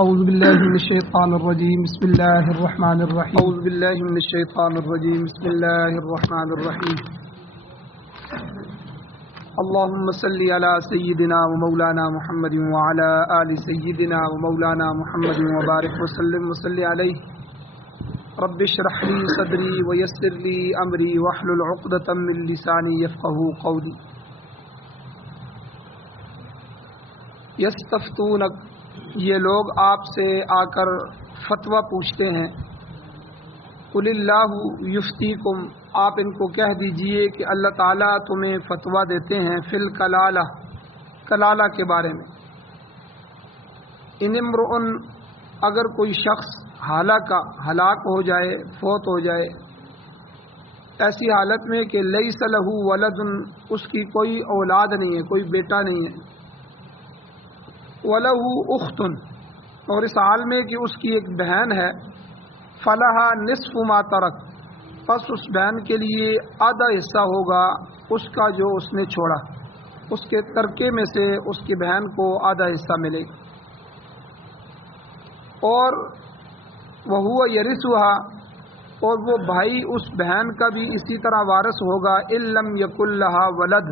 اعوذ باللہ من الشیطان الرجیم بسم اللہ الرحمن الرحیم اعوذ باللہ من الشیطان الرجیم بسم اللہ الرحمن الرحیم اللہم صلی علی سیدنا و مولانا محمد وعلی آل سیدنا و مولانا محمد وبارک وسلم وصلی علیہ رب اشرح لی صدری ویسر لی امری واحلل عقدۃ من لسانی یفقہوا قولی یستفتونک، یہ لوگ آپ سے آ کر فتویٰ پوچھتے ہیں. قل اللہ یفتیکم، آپ ان کو کہہ دیجئے کہ اللہ تعالیٰ تمہیں فتویٰ دیتے ہیں فی الکلالہ، کلالہ کے بارے میں. ان امرؤ، اگر کوئی شخص ہلاک ہو جائے، فوت ہو جائے، ایسی حالت میں کہ لیس لہ ولد، اس کی کوئی اولاد نہیں ہے، کوئی بیٹا نہیں ہے، وَلَهُ أُخْتٌ، اور اس حال میں کہ اس کی ایک بہن ہے، فَلَهَا نِصْفُ مَا تَرَكَ، پس اس بہن کے لیے آدھا حصہ ہوگا اس کا جو اس نے چھوڑا، اس کے ترکے میں سے اس کی بہن کو آدھا حصہ ملے گا. اور وَهُوَ يَرِثُهَا، اور وہ بھائی اس بہن کا بھی اسی طرح وارث ہوگا، إِن لَّمْ يَكُن لَّهَا وَلَدٌ،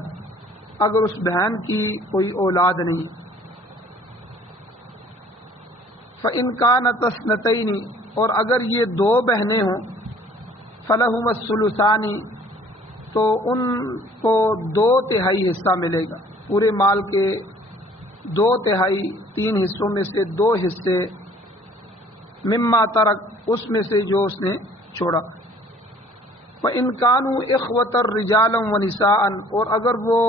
اگر اس بہن کی کوئی اولاد نہیں. فَإِن كَانَتْ اثْنَتَيْنِ، اور اگر یہ دو بہنیں ہوں، فَلَهُمَا الثُّلُثَانِ، تو ان کو 2/3 حصہ ملے گا، پورے مال کے 2/3، 3 حصوں میں سے 2 حصے، مما ترک، اس میں سے جو اس نے چھوڑا. فَإِن كَانُوا إِخْوَةً رِجَالًا وَنِسَاءً، اور اگر وہ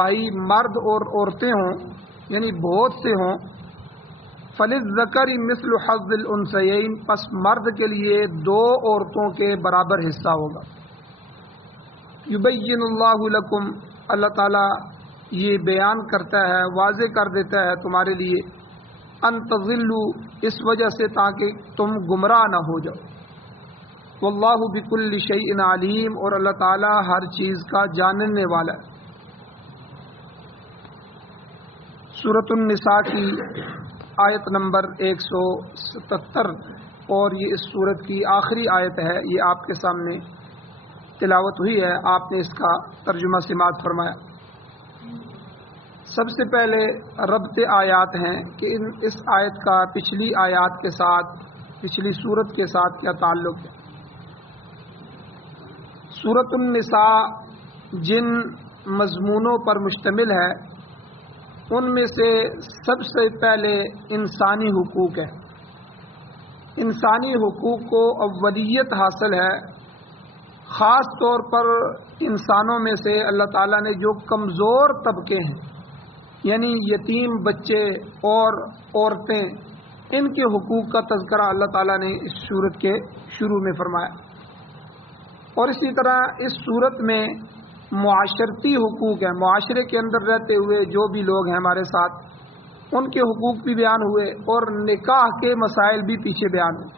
بھائی مرد اور عورتیں ہوں، یعنی بہت سے ہوں، فَلِلذَّكَرِ مِثْلُ حَظِّ الْأُنثَيَيْنِ، پس مرد کے لیے 2 عورتوں کے برابر حصہ ہوگا. یبین اللہ لکم، اللہ تعالیٰ یہ بیان کرتا ہے، واضح کر دیتا ہے تمہارے لیے، ان تضلوا، اس وجہ سے تاکہ تم گمراہ نہ ہو جاؤ. واللہ بکل شیء علیم، اور اللہ تعالیٰ ہر چیز کا جاننے والا ہے. سورۃ النساء کی آیت نمبر 177، اور یہ اس سورت کی آخری آیت ہے، یہ آپ کے سامنے تلاوت ہوئی ہے، آپ نے اس کا ترجمہ سماعت فرمایا. سب سے پہلے ربط آیات ہیں کہ اس آیت کا پچھلی آیات کے ساتھ، پچھلی سورت کے ساتھ کیا تعلق ہے. سورۃ النساء جن مضمونوں پر مشتمل ہے، ان میں سے سب سے پہلے انسانی حقوق ہے. انسانی حقوق کو اولیت حاصل ہے، خاص طور پر انسانوں میں سے اللہ تعالیٰ نے جو کمزور طبقے ہیں، یعنی یتیم بچے اور عورتیں، ان کے حقوق کا تذکرہ اللہ تعالیٰ نے اس سورت کے شروع میں فرمایا. اور اسی طرح اس سورت میں معاشرتی حقوق ہیں، معاشرے کے اندر رہتے ہوئے جو بھی لوگ ہیں ہمارے ساتھ، ان کے حقوق بھی بیان ہوئے، اور نکاح کے مسائل بھی پیچھے بیان ہوئے.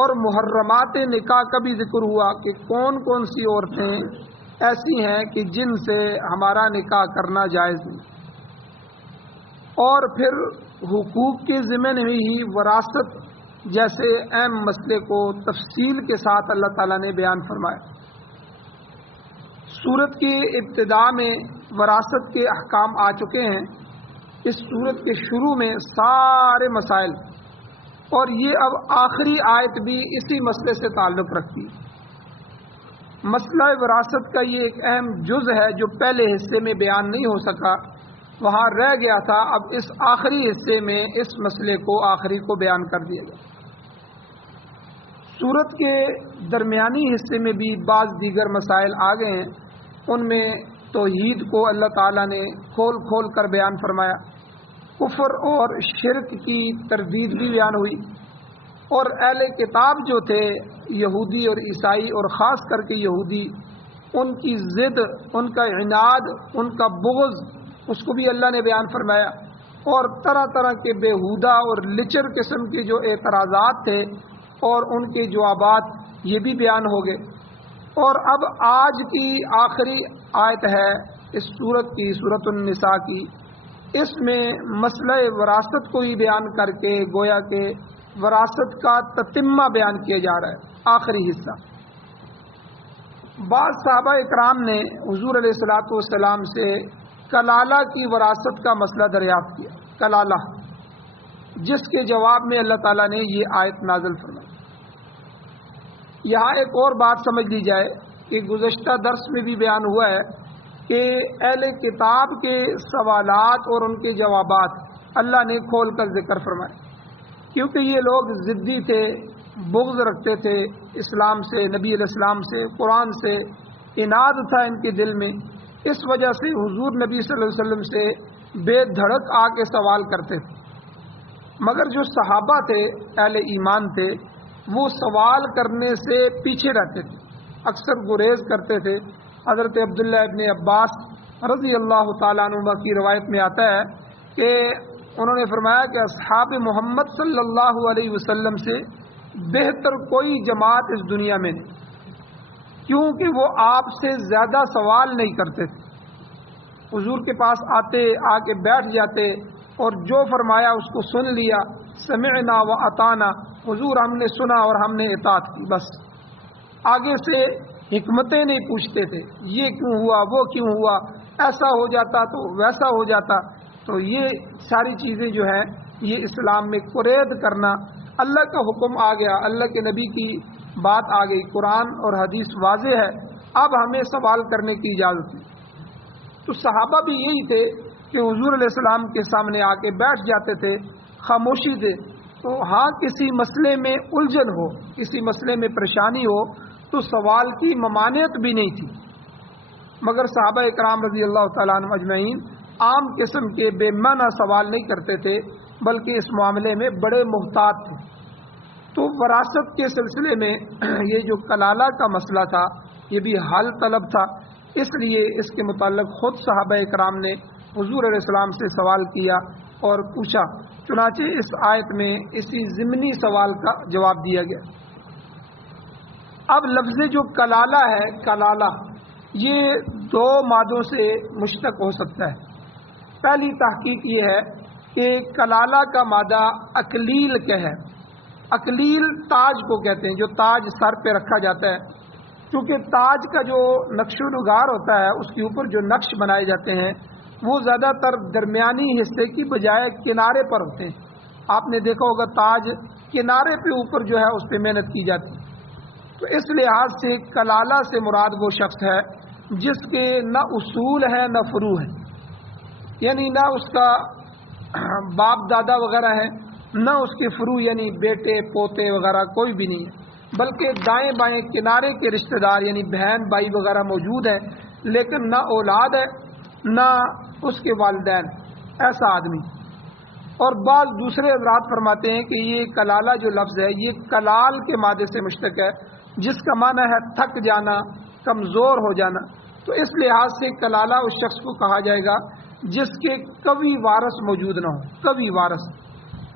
اور محرمات نکاح کا بھی ذکر ہوا کہ کون کون سی عورتیں ایسی ہیں کہ جن سے ہمارا نکاح کرنا جائز نہیں. اور پھر حقوق کے ضمن میں ہی وراثت جیسے اہم مسئلے کو تفصیل کے ساتھ اللہ تعالیٰ نے بیان فرمایا. سورت کی ابتدا میں وراثت کے احکام آ چکے ہیں، اس سورت کے شروع میں سارے مسائل، اور یہ اب آخری آیت بھی اسی مسئلے سے تعلق رکھتی ہے. مسئلہ وراثت کا یہ ایک اہم جز ہے جو پہلے حصے میں بیان نہیں ہو سکا، وہاں رہ گیا تھا. اب اس آخری حصے میں اس مسئلے کو آخری کو بیان کر دیا گیا. سورت کے درمیانی حصے میں بھی بعض دیگر مسائل آ گئے ہیں، ان میں توحید کو اللہ تعالیٰ نے کھول کھول کر بیان فرمایا، کفر اور شرک کی تردید بھی بیان ہوئی، اور اہل کتاب جو تھے یہودی اور عیسائی، اور خاص کر کے یہودی، ان کی ضد، ان کا عناد، ان کا بغض، اس کو بھی اللہ نے بیان فرمایا. اور طرح طرح کے بیہودہ اور لچر قسم کے جو اعتراضات تھے اور ان کے جوابات، یہ بھی بیان ہو گئے. اور اب آج کی آخری آیت ہے اس سورت کی، سورۃ النساء کی، اس میں مسئلہ وراثت کو ہی بیان کر کے گویا کہ وراثت کا تتمہ بیان کیا جا رہا ہے، آخری حصہ۔ بعض صحابہ اکرام نے حضور علیہ الصلوۃ والسلام سے کلالہ کی وراثت کا مسئلہ دریافت کیا، کلالہ، جس کے جواب میں اللہ تعالیٰ نے یہ آیت نازل فرمائی۔ یہاں ایک اور بات سمجھ لی جائے کہ گزشتہ درس میں بھی بیان ہوا ہے کہ اہل کتاب کے سوالات اور ان کے جوابات اللہ نے کھول کر ذکر فرمائے، کیونکہ یہ لوگ ضدی تھے، بغض رکھتے تھے اسلام سے، نبی علیہ السلام سے، قرآن سے، عناد تھا ان کے دل میں، اس وجہ سے حضور نبی صلی اللہ علیہ وسلم سے بے دھڑک آ کے سوال کرتے تھے۔ مگر جو صحابہ تھے، اہل ایمان تھے، وہ سوال کرنے سے پیچھے رہتے تھے، اکثر گریز کرتے تھے۔ حضرت عبداللہ ابن عباس رضی اللہ تعالیٰ عنہ کی روایت میں آتا ہے کہ انہوں نے فرمایا کہ اصحاب محمد صلی اللہ علیہ وسلم سے بہتر کوئی جماعت اس دنیا میں نہیں، کیونکہ وہ آپ سے زیادہ سوال نہیں کرتے تھے، حضور کے پاس آتے، آ کے بیٹھ جاتے اور جو فرمایا اس کو سن لیا، سمعنا و اطعنا، حضور ہم نے سنا اور ہم نے اطاعت کی، بس آگے سے حکمتیں نہیں پوچھتے تھے، یہ کیوں ہوا، وہ کیوں ہوا، ایسا ہو جاتا تو ویسا ہو جاتا۔ تو یہ ساری چیزیں جو ہیں یہ اسلام میں قرید کرنا، اللہ کا حکم آ گیا، اللہ کے نبی کی بات آ گئی، قرآن اور حدیث واضح ہے، اب ہمیں سوال کرنے کی اجازت ہے۔ تو صحابہ بھی یہی تھے کہ حضور علیہ السلام کے سامنے آ کے بیٹھ جاتے تھے، خاموشی تھے۔ تو ہاں کسی مسئلے میں الجھن ہو، کسی مسئلے میں پریشانی ہو تو سوال کی ممانعت بھی نہیں تھی، مگر صحابہ اکرام رضی اللہ تعالیٰ عنہ اجمعین عام قسم کے بے معنی سوال نہیں کرتے تھے، بلکہ اس معاملے میں بڑے محتاط تھے۔ تو وراثت کے سلسلے میں یہ جو کلالہ کا مسئلہ تھا یہ بھی حل طلب تھا، اس لیے اس کے متعلق خود صحابہ اکرام نے حضور علیہ السلام سے سوال کیا اور پوچھا، چنانچہ اس آیت میں اسی ضمنی سوال کا جواب دیا گیا۔ اب لفظ جو کلالہ ہے، کلالہ یہ دو مادوں سے مشتق ہو سکتا ہے۔ پہلی تحقیق یہ ہے کہ کلالہ کا مادہ اکلیل کا ہے۔ اکلیل تاج کو کہتے ہیں، جو تاج سر پہ رکھا جاتا ہے، کیونکہ تاج کا جو نقش و نگار ہوتا ہے اس کے اوپر جو نقش بنائے جاتے ہیں وہ زیادہ تر درمیانی حصے کی بجائے کنارے پر ہوتے ہیں۔ آپ نے دیکھا ہوگا تاج کنارے پہ اوپر جو ہے اس پہ محنت کی جاتی ہے۔ تو اس لحاظ سے کلالہ سے مراد وہ شخص ہے جس کے نہ اصول ہے نہ فروع ہے، یعنی نہ اس کا باپ دادا وغیرہ ہے، نہ اس کے فروع یعنی بیٹے پوتے وغیرہ کوئی بھی نہیں ہے، بلکہ دائیں بائیں کنارے کے رشتہ دار یعنی بہن بھائی وغیرہ موجود ہیں، لیکن نہ اولاد ہے نہ اس کے والدین، ایسا آدمی۔ اور بعض دوسرے حضرات فرماتے ہیں کہ یہ کلالہ جو لفظ ہے یہ کلال کے مادے سے مشتق ہے، جس کا معنی ہے تھک جانا، کمزور ہو جانا۔ تو اس لحاظ سے کلالہ اس شخص کو کہا جائے گا جس کے کبھی وارث موجود نہ ہو، کبھی وارث،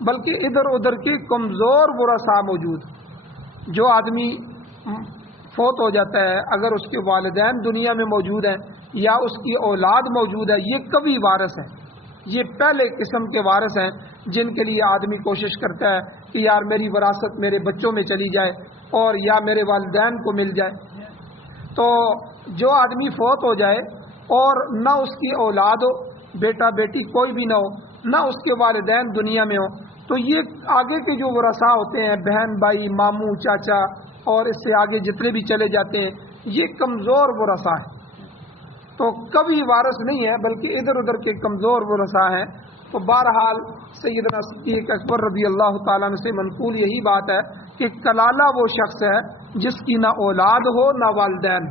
بلکہ ادھر ادھر کے کمزور ورثاء موجود۔ جو آدمی فوت ہو جاتا ہے، اگر اس کے والدین دنیا میں موجود ہیں یا اس کی اولاد موجود ہے، یہ کبھی وارث ہے، یہ پہلے قسم کے وارث ہیں جن کے لیے آدمی کوشش کرتا ہے کہ یار میری وراثت میرے بچوں میں چلی جائے اور یا میرے والدین کو مل جائے۔ تو جو آدمی فوت ہو جائے اور نہ اس کی اولاد ہو، بیٹا بیٹی کوئی بھی نہ ہو، نہ اس کے والدین دنیا میں ہو، تو یہ آگے کے جو ورثاء ہوتے ہیں، بہن بھائی ماموں چاچا اور اس سے آگے جتنے بھی چلے جاتے ہیں، یہ کمزور ورثاء ہیں۔ تو کبھی وارث نہیں ہے بلکہ ادھر ادھر کے کمزور ورثاء ہیں۔ تو بہرحال سیدنا صدیق اکبر رضی اللہ تعالیٰ عنہ سے منقول یہی بات ہے کہ کلالہ وہ شخص ہے جس کی نہ اولاد ہو نہ والدین۔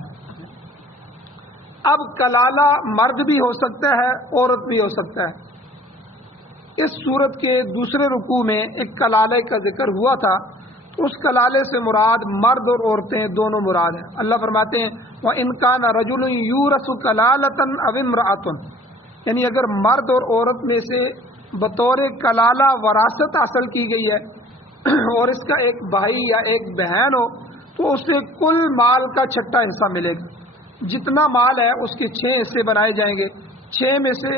اب کلالہ مرد بھی ہو سکتا ہے، عورت بھی ہو سکتا ہے۔ اس صورت کے دوسرے رکوع میں ایک کلالے کا ذکر ہوا تھا، اس کلالے سے مراد مرد اور عورتیں دونوں مراد ہیں۔ اللہ فرماتے ہیں وَإِنْ كَانَ رَجُلٌ يُورَثُ كَلَالَةً أَوِ امْرَأَةٌ، یعنی اگر مرد اور عورت میں سے بطور کلالہ وراثت حاصل کی گئی ہے اور اس کا ایک بھائی یا ایک بہن ہو تو اسے کل مال کا چھٹا حصہ ملے گا۔ جتنا مال ہے اس کے 6 حصے بنائے جائیں گے، 6 میں سے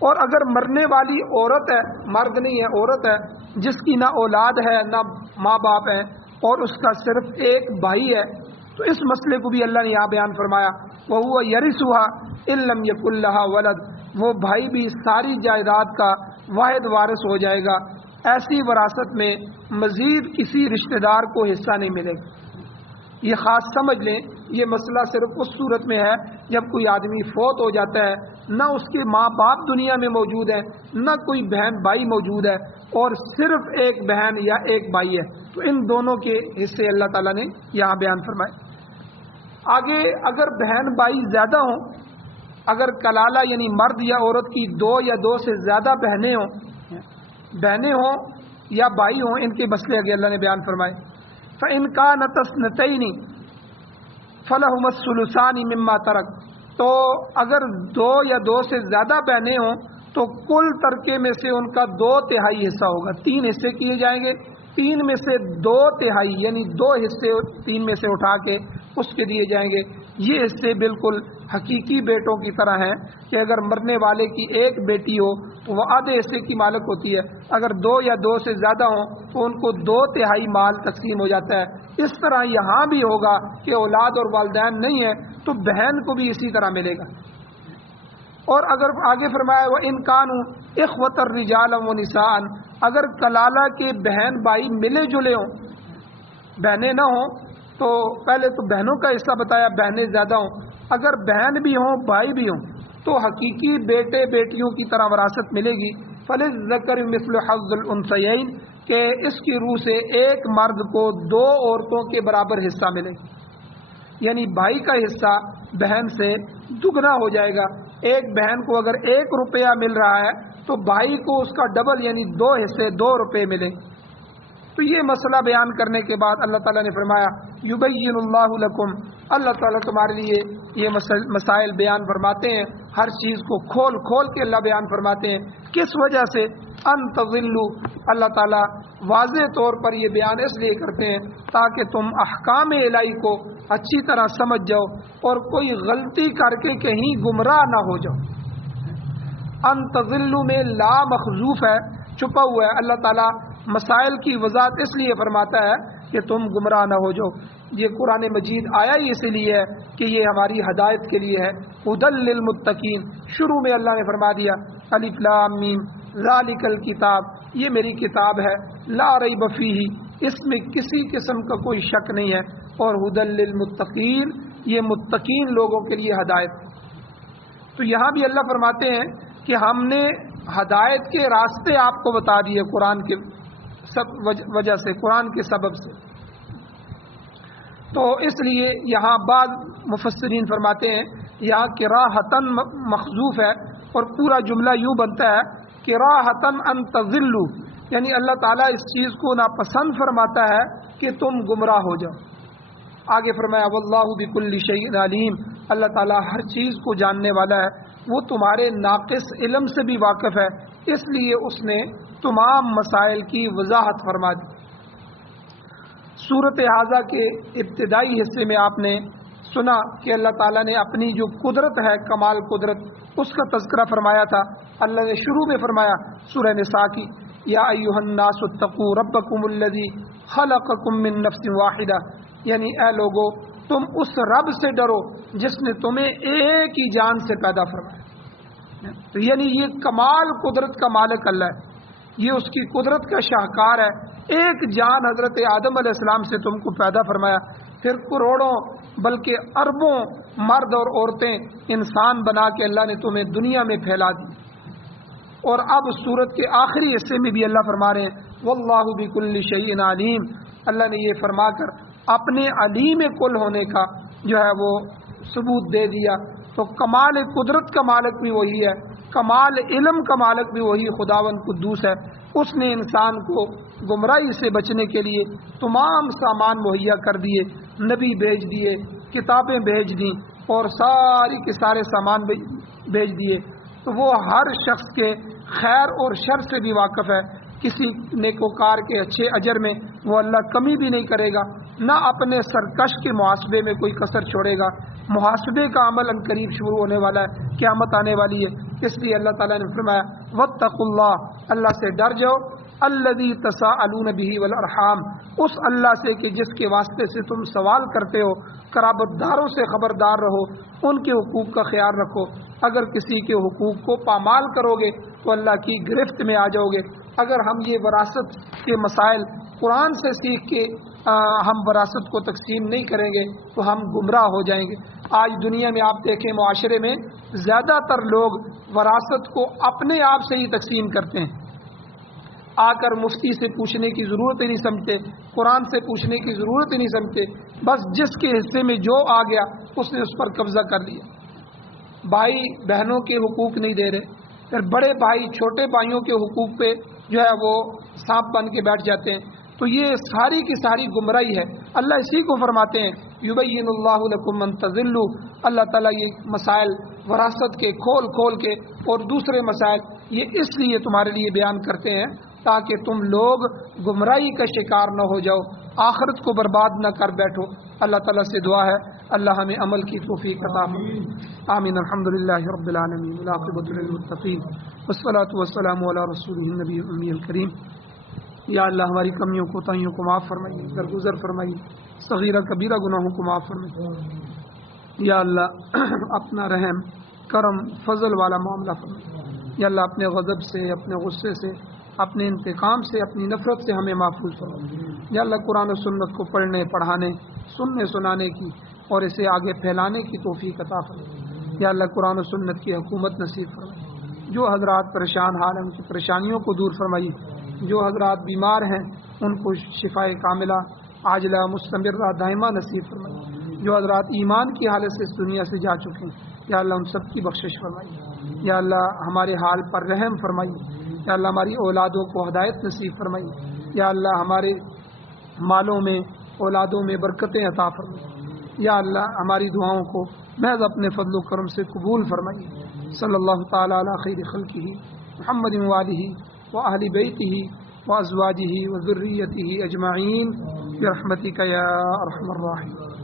اور اگر مرنے والی عورت ہے، مرد نہیں ہے عورت ہے، جس کی نہ اولاد ہے نہ ماں باپ ہے اور اس کا صرف ایک بھائی ہے، تو اس مسئلے کو بھی اللہ نے یہاں بیان فرمایا، وَهُوَ يَرِثُهَا إِن لَّمْ يَكُن لَّهَا وَلَدٌ، وہ بھائی بھی ساری جائیداد کا واحد وارث ہو جائے گا، ایسی وراثت میں مزید کسی رشتہ دار کو حصہ نہیں ملے گا۔ یہ خاص سمجھ لیں، یہ مسئلہ صرف اس صورت میں ہے جب کوئی آدمی فوت ہو جاتا ہے، نہ اس کے ماں باپ دنیا میں موجود ہیں، نہ کوئی بہن بھائی موجود ہے، اور صرف ایک بہن یا ایک بھائی ہے، تو ان دونوں کے حصے اللہ تعالیٰ نے یہاں بیان فرمائے۔ آگے اگر بہن بھائی زیادہ ہوں، اگر کلالہ یعنی مرد یا عورت کی دو یا دو سے زیادہ بہنیں ہوں یا بھائی ہوں، ان کے مسئلے آگے اللہ نے بیان فرمائے۔ فَإِنْ كَانَتْ اثْنَتَيْنِ فَلَهُمَا الثُّلُثَانِ مِمَّا تَرَكَ، تو اگر دو یا دو سے زیادہ بہنیں ہوں تو کل ترکے میں سے ان کا 2/3 حصہ ہوگا، 3 حصے کیے جائیں گے، 3 میں سے 2/3 یعنی 2 حصے 3 میں سے اٹھا کے اس کے دیے جائیں گے۔ یہ حصے بالکل حقیقی بیٹوں کی طرح ہیں کہ اگر مرنے والے کی ایک بیٹی ہو تو وہ آدھے حصے کی مالک ہوتی ہے، اگر 2 یا 2 سے زیادہ ہوں تو ان کو 2/3 مال تقسیم ہو جاتا ہے۔ اس طرح یہاں بھی ہوگا کہ اولاد اور والدین نہیں ہیں تو بہن کو بھی اسی طرح ملے گا۔ اور اگر آگے فرمایا وَإِنْ كَانُوا إِخْوَةً رِجَالًا وَنِسَاءً، اگر کلالہ کے بہن بھائی ملے جلے ہوں، بہنیں نہ ہوں، تو پہلے تو بہنوں کا حصہ بتایا، بہنیں زیادہ ہوں، اگر بہن بھی ہوں بھائی بھی ہوں تو حقیقی بیٹے بیٹیوں کی طرح وراثت ملے گی۔ فَلِلذَّكَرِ مِثْلُ حَظِّ الْأُنثَيَيْنِ، کہ اس کی روح سے ایک مرد کو 2 عورتوں کے برابر حصہ ملے گا، یعنی بھائی کا حصہ بہن سے دگنا ہو جائے گا۔ ایک بہن کو اگر 1 روپیہ مل رہا ہے تو بھائی کو اس کا ڈبل یعنی 2 حصے 2 روپے ملیں۔ تو یہ مسئلہ بیان کرنے کے بعد اللہ تعالیٰ نے فرمایا یبین اللہ لکم، اللہ تعالیٰ تمہارے لیے یہ مسائل بیان فرماتے ہیں، ہر چیز کو کھول کھول کے اللہ بیان فرماتے ہیں۔ کس وجہ سے؟ ان تضلوا، اللہ تعالیٰ واضح طور پر یہ بیان اس لیے کرتے ہیں تاکہ تم احکام الہی کو اچھی طرح سمجھ جاؤ اور کوئی غلطی کر کے کہیں گمراہ نہ ہو جاؤ۔ ان تضلوا میں لا مخذوف ہے، چھپا ہوا ہے، اللہ تعالیٰ مسائل کی وضاحت اس لیے فرماتا ہے کہ تم گمراہ نہ ہو جاؤ۔ یہ قرآن مجید آیا ہی اسی لیے ہے کہ یہ ہماری ہدایت کے لیے ہے۔ ھدی للمتقین، شروع میں اللہ نے فرما دیا الف لام میم ذالک الکتاب، یہ میری کتاب ہے، لا ریب فیہ، اس میں کسی قسم کا کوئی شک نہیں ہے، اور ھدی للمتقین، یہ متقین لوگوں کے لیے ہدایت۔ تو یہاں بھی اللہ فرماتے ہیں کہ ہم نے ہدایت کے راستے آپ کو بتا دیے قرآن کے وجہ سے، قرآن کے سبب سے۔ تو اس لیے یہاں بعض مفسرین فرماتے ہیں یہاں قراءۃً مخذوف ہے اور پورا جملہ یوں بنتا ہے قراءۃً ان تضلوا، یعنی اللہ تعالیٰ اس چیز کو ناپسند فرماتا ہے کہ تم گمراہ ہو جاؤ۔ آگے فرمایا واللہ بکل شیء علیم، اللہ تعالیٰ ہر چیز کو جاننے والا ہے، وہ تمہارے ناقص علم سے بھی واقف ہے، اس لیے اس نے تمام مسائل کی وضاحت فرما دی۔ سورۃ ھذا کے ابتدائی حصے میں آپ نے سنا کہ اللہ تعالیٰ نے اپنی جو قدرت ہے، کمال قدرت، اس کا تذکرہ فرمایا تھا۔ اللہ نے شروع میں فرمایا سورہ نساء کی یا ایھا الناس اتقوا ربکم الذی خلقکم من نفس واحدہ، یعنی اے لوگو تم اس رب سے ڈرو جس نے تمہیں ایک ہی جان سے پیدا فرمایا۔ یعنی یہ کمال قدرت کا مالک اللہ ہے، یہ اس کی قدرت کا شاہکار ہے۔ ایک جان حضرت آدم علیہ السلام سے تم کو پیدا فرمایا، پھر کروڑوں بلکہ اربوں مرد اور عورتیں انسان بنا کے اللہ نے تمہیں دنیا میں پھیلا دی۔ اور اب سورت کے آخری حصے میں بھی اللہ فرما رہے ہیں واللہ بکل شیء علیم، اللہ نے یہ فرما کر اپنے علیم کل ہونے کا جو ہے وہ ثبوت دے دیا۔ تو کمال قدرت کا مالک بھی وہی ہے، کمال علم کا مالک بھی وہی خداوند قدوس ہے۔ اس نے انسان کو گمراہی سے بچنے کے لیے تمام سامان مہیا کر دیے، نبی بھیج دیے، کتابیں بھیج دیں اور ساری کے سارے سامان بھیج دیے۔ تو وہ ہر شخص کے خیر اور شر سے بھی واقف ہے، کسی نیکوکار کے اچھے اجر میں وہ اللہ کمی بھی نہیں کرے گا، نہ اپنے سرکش کے محاسبے میں کوئی کسر چھوڑے گا۔ محاسبے کا عمل ان قریب شروع ہونے والا ہے، قیامت آنے والی ہے، اس لیے اللہ تعالیٰ نے فرمایا واتقوا اللہ، اللہ سے ڈر جاؤ، الذی تساءلون بہ والارحام، اس اللہ سے کہ جس کے واسطے سے تم سوال کرتے ہو، قرابت داروں سے خبردار رہو، ان کے حقوق کا خیال رکھو، اگر کسی کے حقوق کو پامال کرو گے تو اللہ کی گرفت میں آ جاؤ گے۔ اگر ہم یہ وراثت کے مسائل قرآن سے سیکھ کے ہم وراثت کو تقسیم نہیں کریں گے تو ہم گمراہ ہو جائیں گے۔ آج دنیا میں آپ دیکھیں، معاشرے میں زیادہ تر لوگ وراثت کو اپنے آپ سے ہی تقسیم کرتے ہیں، آ کر مفتی سے پوچھنے کی ضرورت ہی نہیں سمجھتے، قرآن سے پوچھنے کی ضرورت ہی نہیں سمجھتے، بس جس کے حصے میں جو آ گیا اس نے اس پر قبضہ کر لیا۔ بھائی بہنوں کے حقوق نہیں دے رہے، پھر بڑے بھائی چھوٹے بھائیوں کے حقوق پہ جو ہے وہ سانپ بن کے بیٹھ جاتے ہیں، تو یہ ساری کی ساری گمراہی ہے۔ اللہ اسی کو فرماتے ہیں یبین اللہ لکم ان تضلوا، اللہ تعالیٰ یہ مسائل وراثت کے کھول کھول کے اور دوسرے مسائل یہ اس لیے تمہارے لیے بیان کرتے ہیں تاکہ تم لوگ گمراہی کا شکار نہ ہو جاؤ، آخرت کو برباد نہ کر بیٹھو۔ اللہ تعالیٰ سے دعا ہے اللہ ہمیں عمل کی توفیق عطا فرمائے۔ آمین۔ الحمدللہ رب العالمین والعاقبۃ للمتقین والصلاۃ والسلام علی رسولہ النبی الامی الکریم۔ یا اللہ ہماری کمیوں کوتاہیوں کو معاف فرمائیے، درگزر فرمائیے، صغیرہ کبیرہ گناہوں کو معاف فرمائیے۔ یا اللہ اپنا رحم کرم فضل والا معاملہ فرمائیے۔ یا اللہ اپنے غضب سے، اپنے غصے سے، اپنے انتقام سے، اپنی نفرت سے ہمیں محفوظ فرمائیے۔ یا اللہ قرآن و سنت کو پڑھنے پڑھانے، سننے سنانے کی اور اسے آگے پھیلانے کی توفیق عطا فرمائیے۔ یا اللہ قرآن و سنت کی حکومت نصیب فرمائیے۔ جو حضرات پریشان حال ہیں ان کی پریشانیوں کو دور فرمائیے، جو حضرات بیمار ہیں ان کو شفائے کاملہ عاجلہ مستمرہ دائمہ نصیب فرمائیے۔ جو حضرات ایمان کی حالت سے اس دنیا سے جا چکے ہیں یا اللہ ان سب کی بخشش فرمائیے۔ یا اللہ ہمارے حال پر رحم فرمائیے۔ یا اللہ ہماری اولادوں کو ہدایت نصیب فرمائیے۔ یا اللہ ہمارے مالوں میں اولادوں میں برکتیں عطا فرمائیے۔ یا اللہ ہماری دعاؤں کو محض اپنے فضل و کرم سے قبول فرمائیے۔ صلی اللہ تعالی علی خیر خلقہ محمد وآلہ وأہل بیتہ وازواجہ وذریتہ اجمعین برحمتک یا ارحم الراحمین۔